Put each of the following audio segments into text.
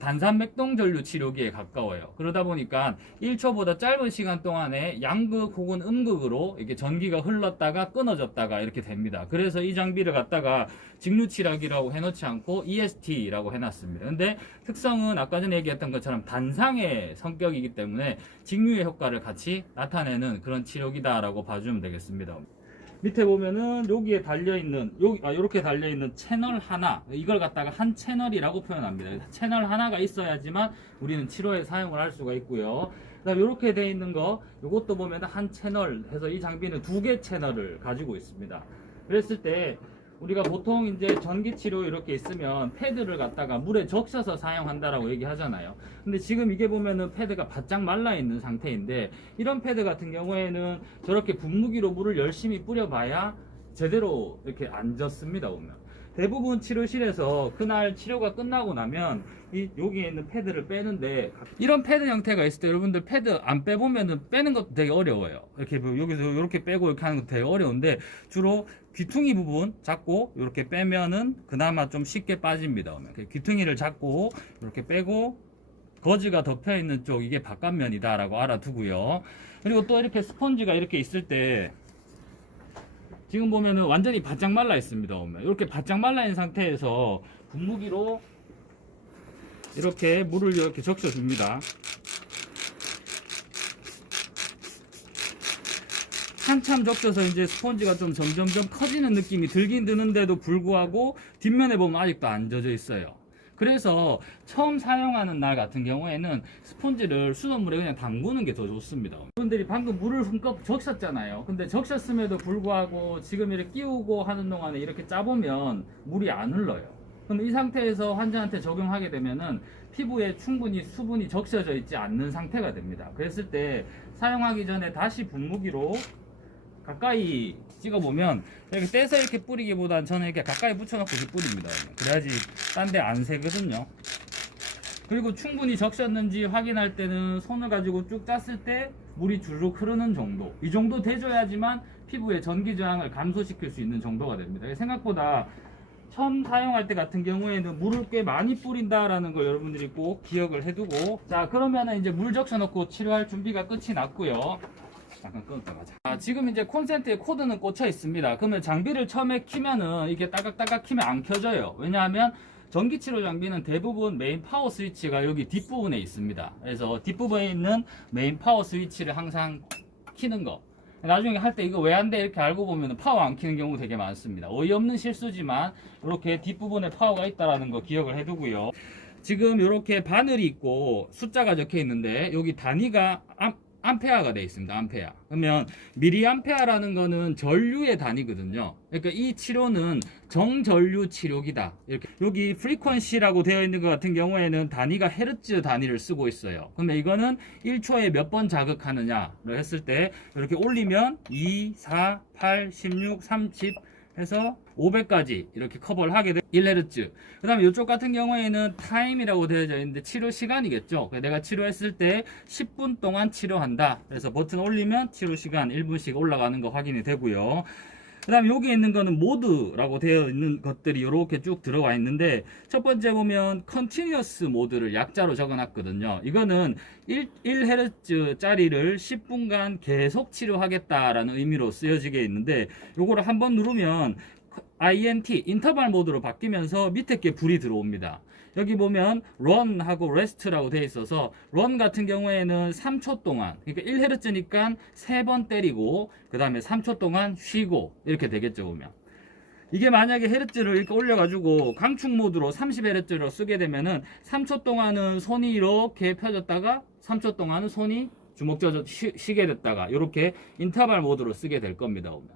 단산 맥동 전류 치료기에 가까워요. 그러다 보니까 1초보다 짧은 시간 동안에 양극 혹은 음극으로 이렇게 전기가 흘렀다가 끊어졌다가 이렇게 됩니다. 그래서 이 장비를 갖다가 직류치료기라고 해놓지 않고 EST라고 해놨습니다. 근데 특성은 아까 전에 얘기했던 것처럼 단상의 성격이기 때문에 직류의 효과를 같이 나타내는 그런 치료기다라고 봐주면 되겠습니다. 밑에 보면은 여기에 달려있는 이렇게 달려있는 채널 하나, 이걸 갖다가 한 채널이라고 표현합니다. 채널 하나가 있어야지만 우리는 치료에 사용을 할 수가 있고요. 그다음 이렇게 돼 있는 거, 이것도 보면 한 채널 해서 이 장비는 2개 채널을 가지고 있습니다. 그랬을 때 우리가 보통 이제 전기치료 이렇게 있으면 패드를 갖다가 물에 적셔서 사용한다라고 얘기하잖아요. 근데 지금 이게 보면은 패드가 바짝 말라 있는 상태인데, 이런 패드 같은 경우에는 저렇게 분무기로 물을 열심히 뿌려봐야 제대로 이렇게 안 젖습니다. 보면 대부분 치료실에서 그날 치료가 끝나고 나면 여기에 있는 패드를 빼는데, 이런 패드 형태가 있을 때 여러분들 패드 안 빼보면은 빼는 것도 되게 어려워요. 이렇게 여기서 이렇게 빼고 이렇게 하는 것도 되게 어려운데, 주로 귀퉁이 부분 잡고 이렇게 빼면은 그나마 좀 쉽게 빠집니다. 귀퉁이를 잡고 이렇게 빼고 거즈가 덮여 있는 쪽, 이게 바깥면이다 라고 알아두고요. 그리고 또 이렇게 스펀지가 이렇게 있을 때 지금 보면은 완전히 바짝 말라 있습니다. 이렇게 바짝 말라 있는 상태에서 분무기로 이렇게 물을 이렇게 적셔 줍니다. 한참 적셔서 이제 스펀지가 좀 점점점 커지는 느낌이 들긴 드는데도 불구하고 뒷면에 보면 아직도 안 젖어 있어요. 그래서 처음 사용하는 날 같은 경우에는 스펀지를 수돗물에 그냥 담그는 게 더 좋습니다. 여러분들이 방금 물을 흠뻑 적셨잖아요. 근데 적셨음에도 불구하고 지금 이렇게 끼우고 하는 동안에 이렇게 짜보면 물이 안 흘러요. 그럼 이 상태에서 환자한테 적용하게 되면은 피부에 충분히 수분이 적셔져 있지 않는 상태가 됩니다. 그랬을 때 사용하기 전에 다시 분무기로 가까이 찍어보면, 이렇게 떼서 이렇게 뿌리기보단 저는 이렇게 가까이 붙여놓고 이렇게 뿌립니다. 그래야지 딴 데 안 새거든요. 그리고 충분히 적셨는지 확인할 때는 손을 가지고 쭉 짰을 때 물이 주르륵 흐르는 정도, 이 정도 돼줘야지만 피부의 전기 저항을 감소시킬 수 있는 정도가 됩니다. 생각보다 처음 사용할 때 같은 경우에는 물을 꽤 많이 뿌린다라는 걸 여러분들이 꼭 기억을 해두고, 자, 그러면은 이제 물 적셔 놓고 치료할 준비가 끝이 났고요. 잠깐 끊었다 가자. 지금 이제 콘센트에 코드는 꽂혀 있습니다. 그러면 장비를 처음에 키면은 이게 따각따각 키면 안 켜져요. 왜냐하면 전기치료 장비는 대부분 메인 파워 스위치가 여기 뒷부분에 있습니다. 그래서 뒷부분에 있는 메인 파워 스위치를 항상 키는 거. 나중에 할 때 이거 왜 안 돼? 이렇게 알고 보면 파워 안 키는 경우 되게 많습니다. 어이없는 실수지만 이렇게 뒷부분에 파워가 있다는 거 기억을 해두고요. 지금 이렇게 바늘이 있고 숫자가 적혀 있는데, 여기 단위가 암페아가 되어 있습니다. 암페아. 그러면 미리암페아라는 거는 전류의 단위거든요. 그러니까 이 치료는 정전류 치료기다. 이렇게 여기 프리퀀시라고 되어 있는 것 같은 경우에는 단위가 헤르츠 단위를 쓰고 있어요. 그러면 이거는 1초에 몇 번 자극하느냐를 했을 때 이렇게 올리면 2, 4, 8, 16, 30 해서 500까지 이렇게 커버를 하게 돼. 1Hz. 그 다음에 이쪽 같은 경우에는 타임이라고 되어져 있는데 치료 시간이겠죠. 내가 치료했을 때 10분 동안 치료한다. 그래서 버튼 올리면 치료 시간 1분씩 올라가는 거 확인이 되고요. 그 다음에 여기 있는 거는 모드라고 되어 있는 것들이 이렇게 쭉 들어와 있는데, 첫 번째 보면 컨티뉴어스 모드를 약자로 적어 놨거든요. 이거는 1Hz 짜리를 10분간 계속 치료하겠다라는 의미로 쓰여지게 있는데, 요거를 한번 누르면 INT 인터벌 모드로 바뀌면서 밑에 게 불이 들어옵니다. 여기 보면 run 하고 rest라고 되어 있어서, run 같은 경우에는 3초 동안, 그러니까 1Hz니까 3번 때리고 그 다음에 3초 동안 쉬고 이렇게 되겠죠. 보면 이게 만약에 헤르츠를 이렇게 올려가지고 강축 모드로 30Hz로 쓰게 되면은 3초 동안은 손이 이렇게 펴졌다가 3초 동안은 손이 주먹 져서 쉬게 됐다가 이렇게 인터벌 모드로 쓰게 될 겁니다. 보면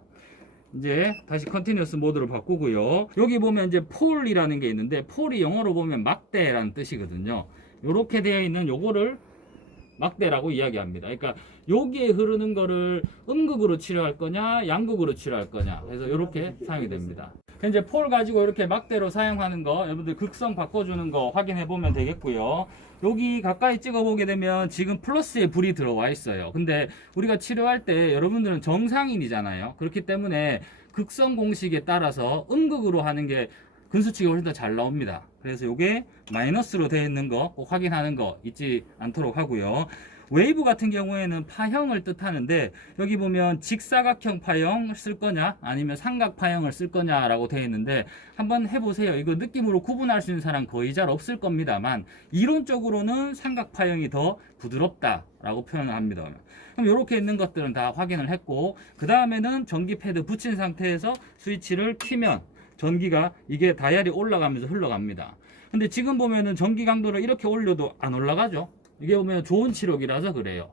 이제 다시 컨티뉴어스 모드로 바꾸고요. 여기 보면 이제 폴이라는 게 있는데, 폴이 영어로 보면 막대라는 뜻이거든요. 이렇게 되어 있는 요거를 막대라고 이야기합니다. 그러니까 여기에 흐르는 거를 음극으로 치료할 거냐 양극으로 치료할 거냐, 그래서 이렇게 사용이 됩니다. 이제 폴 가지고 이렇게 막대로 사용하는 거 여러분들 극성 바꿔주는 거 확인해 보면 되겠고요. 여기 가까이 찍어 보게 되면 지금 플러스에 불이 들어와 있어요. 근데 우리가 치료할 때 여러분들은 정상인이잖아요. 그렇기 때문에 극성 공식에 따라서 음극으로 하는 게 근수치가 훨씬 더 잘 나옵니다. 그래서 이게 마이너스로 되어 있는 거 꼭 확인하는 거 잊지 않도록 하고요. 웨이브 같은 경우에는 파형을 뜻하는데 여기 보면 직사각형 파형 쓸 거냐 아니면 삼각 파형을 쓸 거냐라고 되어 있는데 한번 해보세요. 이거 느낌으로 구분할 수 있는 사람 거의 잘 없을 겁니다만 이론적으로는 삼각 파형이 더 부드럽다라고 표현을 합니다. 그럼 이렇게 있는 것들은 다 확인을 했고 그 다음에는 전기 패드 붙인 상태에서 스위치를 키면 전기가 이게 다이얼이 올라가면서 흘러갑니다. 근데 지금 보면은 전기 강도를 이렇게 올려도 안 올라가죠. 이게 보면 좋은 치력이라서 그래요.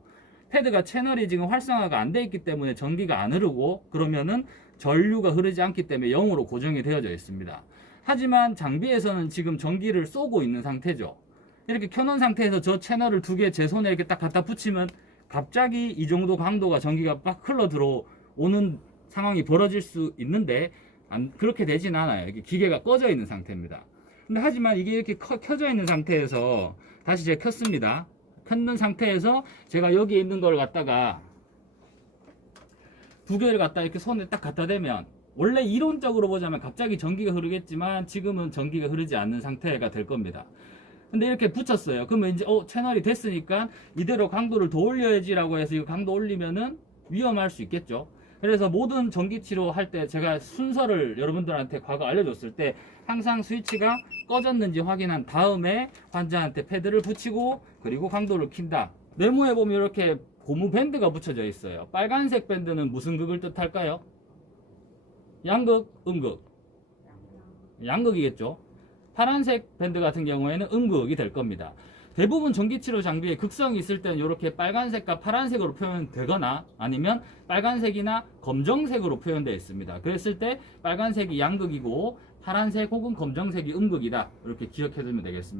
패드가 채널이 지금 활성화가 안 돼 있기 때문에 전기가 안 흐르고 그러면은 전류가 흐르지 않기 때문에 0으로 고정이 되어져 있습니다. 하지만 장비에서는 지금 전기를 쏘고 있는 상태죠. 이렇게 켜놓은 상태에서 저 채널을 두 개 제 손에 이렇게 딱 갖다 붙이면 갑자기 이 정도 강도가 전기가 막 흘러 들어오는 상황이 벌어질 수 있는데 그렇게 되진 않아요. 이게 기계가 꺼져 있는 상태입니다. 근데 하지만 이게 이렇게 켜져 있는 상태에서 다시 제가 켰습니다. 켰는 상태에서 제가 여기 있는 걸 갖다가 두 개를 갖다 이렇게 손에 딱 갖다 대면 원래 이론적으로 보자면 갑자기 전기가 흐르겠지만 지금은 전기가 흐르지 않는 상태가 될 겁니다. 근데 이렇게 붙였어요. 그러면 이제 채널이 됐으니까 이대로 강도를 더 올려야지라고 해서 이 강도 올리면은 위험할 수 있겠죠. 그래서 모든 전기치료 할 때 제가 순서를 여러분들한테 과거 알려줬을 때 항상 스위치가 꺼졌는지 확인한 다음에 환자한테 패드를 붙이고 그리고 강도를 킨다. 네모에 보면 이렇게 고무 밴드가 붙여져 있어요. 빨간색 밴드는 무슨 극을 뜻할까요? 양극, 음극. 양극이겠죠. 파란색 밴드 같은 경우에는 음극이 될 겁니다. 대부분 전기치료 장비에 극성이 있을 때는 이렇게 빨간색과 파란색으로 표현되거나 아니면 빨간색이나 검정색으로 표현되어 있습니다. 그랬을 때 빨간색이 양극이고 파란색 혹은 검정색이 음극이다. 이렇게 기억해 두면 되겠습니다.